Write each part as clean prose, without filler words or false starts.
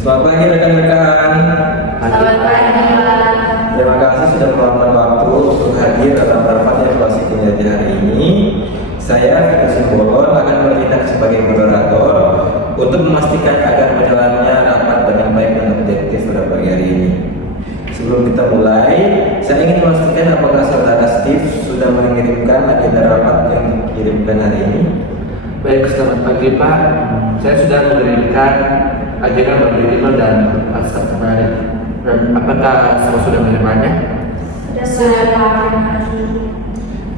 Selamat pagi rekan-rekan. Selamat pagi, Pak. Terima kasih sudah meluangkan waktu untuk hadir dalam rapat evaluasi kinerja hari ini. Saya Fitra Simbolon akan bertindak sebagai moderator untuk memastikan agar berjalannya rapat dengan baik dan objektif pada pagi hari ini. Sebelum kita mulai, saya ingin memastikan apakah saudara Steve sudah mengirimkan agenda rapat yang dikirimkan hari ini. Baik, selamat pagi Pak. Saya sudah mengirimkan agenda berjudul dan abstrak kemarin. Dan apakah semua sudah menerimanya? Sudah, Pak. Terima kasih.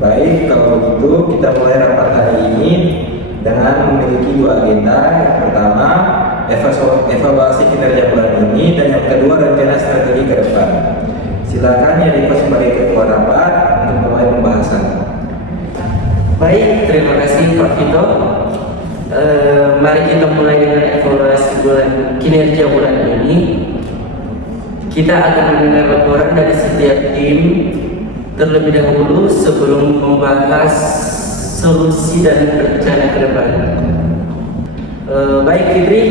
Baik, kalau begitu kita mulai rapat hari ini dengan memiliki dua agenda. Yang pertama, evaluasi kinerja bulan ini, dan yang kedua, rencana strategi ke depan. Silakan Yadiko sebagai ketua rapat untuk mulai pembahasan. Baik, terima kasih Pak Vito. Mari kita mulai dengan evaluasi kinerja bulan ini. Kita akan mendengar laporan dari setiap tim terlebih dahulu sebelum membahas solusi dan rencana ke depan. Baik Fitri,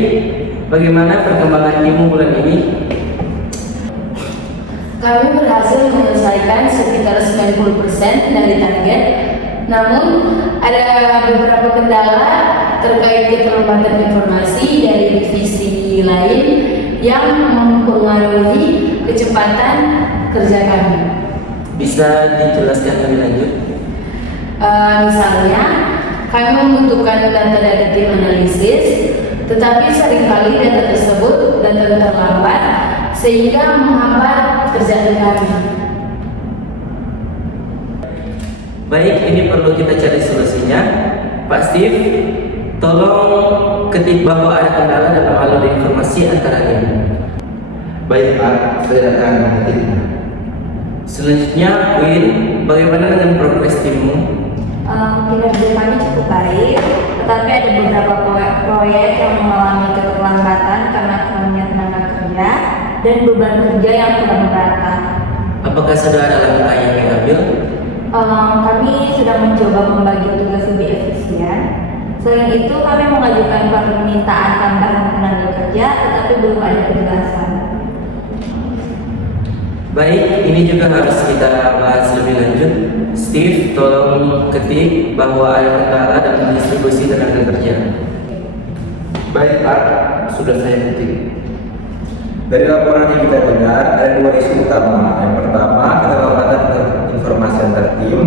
bagaimana perkembangan tim bulan ini? Kami berhasil menyelesaikan sekitar 90% dari target. Namun, ada beberapa kendala terkait keterlambatan informasi dari divisi lain yang mempengaruhi kecepatan kerja kami. Bisa dijelaskan lebih lanjut? Misalnya, kami membutuhkan data dari tim analisis, tetapi seringkali data tersebut datang terlambat sehingga menghambat kerjaan kami. Baik, ini perlu kita cari solusinya. Pak Steve, tolong ketik bahwa ada kendala dalam alur informasi antara ini. Baik Pak, saya akan mengetiknya. Selanjutnya, Queen, bagaimana dengan progres timmu? Kinerja kami cukup baik, tetapi ada beberapa proyek yang mengalami keterlambatan karena kurangnya tenaga kerja dan beban kerja yang kurang merata. Apakah sudah ada langkah yang diambil? Kami sudah mencoba membagi tugas lebih efisien. Selain itu, kami mengajukan permintaan tambahan tenaga kerja, tetapi belum ada kejelasan. Baik, ini juga harus kita bahas lebih lanjut. Steve, tolong ketik bahwa ada kendala dalam distribusi tenaga kerja. Baik Pak, sudah saya ketik. Dari laporan yang kita dengar, ada dua isu utama. Yang pertama, keterlambatan informasi antar tim,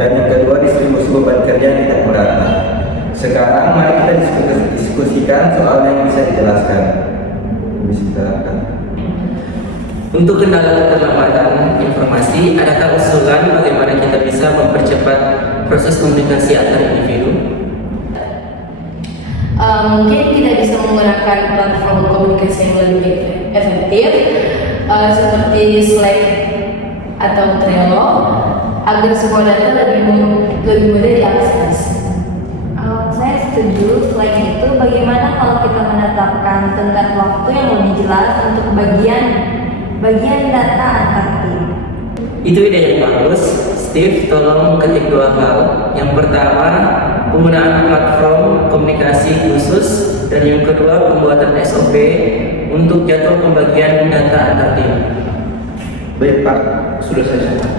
dan yang kedua, distribusi beban kerja yang tidak merata. Sekarang mari kita diskusikan soal yang bisa dijelaskan. Bisa dijelaskan. Untuk kendala keterlambatan informasi, adakah usulan bagaimana kita bisa mempercepat proses komunikasi antar individu? Mungkin kita bisa menggunakan platform komunikasi yang lebih efektif seperti Slack atau Trello agar semua data lebih mudah diakses. Saya setuju. Selain itu, bagaimana kalau kita menetapkan tenggat waktu yang lebih jelas untuk bagian data antar tim? Itu ide yang bagus. Steve, tolong ketik dua hal. Yang pertama, penggunaan platform komunikasi khusus, dan yang kedua, pembuatan SOP untuk jadwal pembagian data antar tim. Baik Pak, sudah saya catat.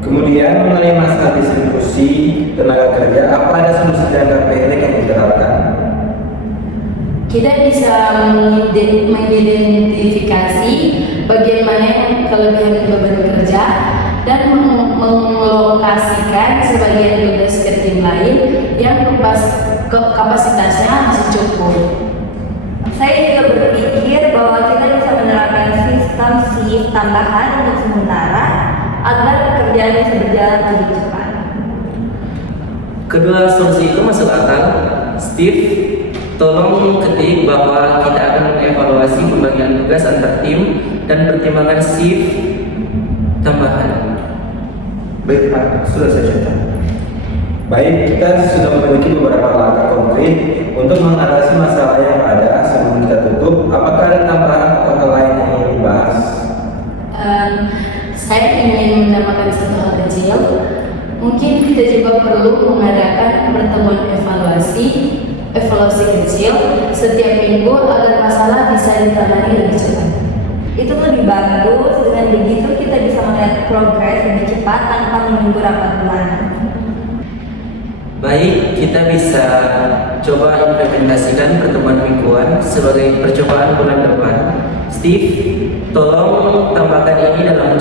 Kemudian mengenai masalah distribusi tenaga kerja, apa ada solusi jangka pendek yang diterapkan? Kita bisa mengidentifikasi bagian mana yang kelebihan beban kerja dan mengalokasikan sebagian tugas ke tim lain yang kapasitasnya masih cukup. Saya juga berpikir bahwa kita bisa menerapkan sistem shift tambahan untuk sementara agar pekerjaan bisa berjalan lebih cepat. Kedua solusi itu masuk akal. Steve, tolong ketik bahwa kita akan mengevaluasi pembagian tugas antar tim dan pertimbangan shift tambahan. Baik Pak, sudah saya catat. Baik, kita sudah memiliki beberapa langkah konkret untuk mengatasi masalah yang ada. Sebelum kita tutup, apakah ada tambahan atau hal lain yang ingin dibahas? Saya ingin menambahkan satu hal kecil. Mungkin kita juga perlu mengadakan pertemuan evaluasi evaluasi kecil setiap minggu agar masalah bisa ditangani lebih cepat. Itu lebih bagus, dengan begitu kita bisa melihat progres lebih cepat tanpa menunggu rapat bulanan. Baik, kita bisa coba implementasikan pertemuan mingguan sebagai percobaan bulan depan. Steve, tolong tambahkan ini dalam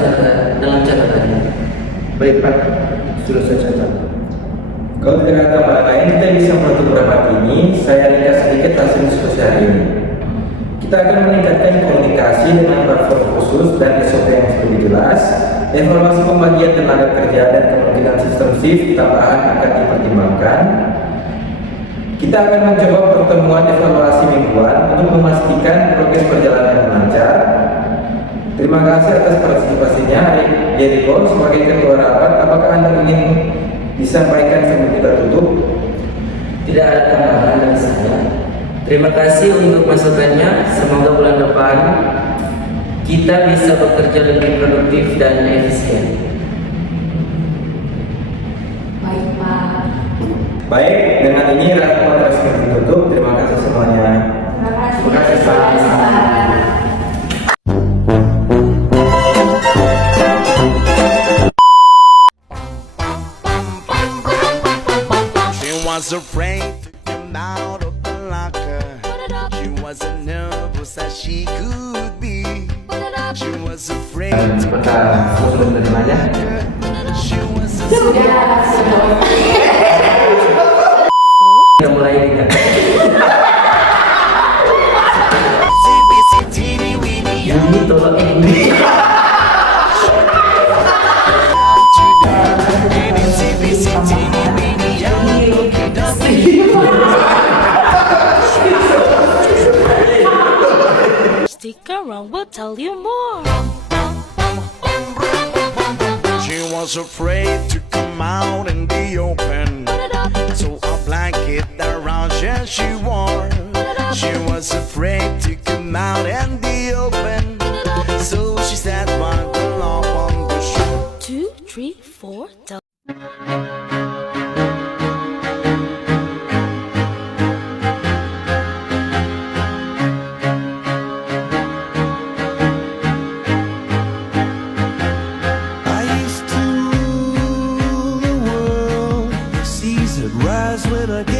catatannya. Baik Pak, sudah saya catat. Kalau tidak ada tambahan lain, kita bisa menutup rapat ini. Saya ringkas sedikit hasil diskusi hari ini. Kita akan meningkatkan komunikasi dengan platform khusus dan SOP yang lebih jelas. Evaluasi pembagian tenaga kerja dan kemungkinan sistem shift tambahan akan dipertimbangkan. Kita akan mencoba pertemuan evaluasi mingguan untuk memastikan progres perjalanan lancar. Terima kasih atas partisipasinya, Yeriko sebagai ketua rapat. Apakah Anda ingin disampaikan sebelum kita tutup? Tidak ada tambahan dari saya. Terima kasih untuk masukannya. Semoga bulan depan kita bisa bekerja lebih produktif dan efisien. Baik Pak. Baik, dengan ini rapat resmi ditutup. Terima kasih semuanya. Terima kasih. Terima kasih Pak. She was afraid to come out of the locker. She wasn't nervous as she could be. She was afraid Dan to apakah semua sudah menerimanya? She was Sudah. Kita mulai dengan Yuni, tolong ini. Stick around, we'll tell you more. She was afraid to come out in the open, so a blanket around her she wore. She was afraid to come out in the open, so she sat by the lamp on the shore. 2, 3, 4, tell. I used to rule the world, the seas would rise when I get